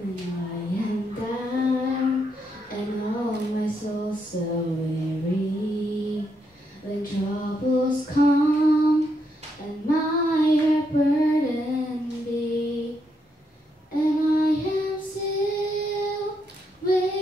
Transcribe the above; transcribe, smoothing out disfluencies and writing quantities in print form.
When I am down and all my soul so weary, when troubles come and my heart burden be, and I am still waiting.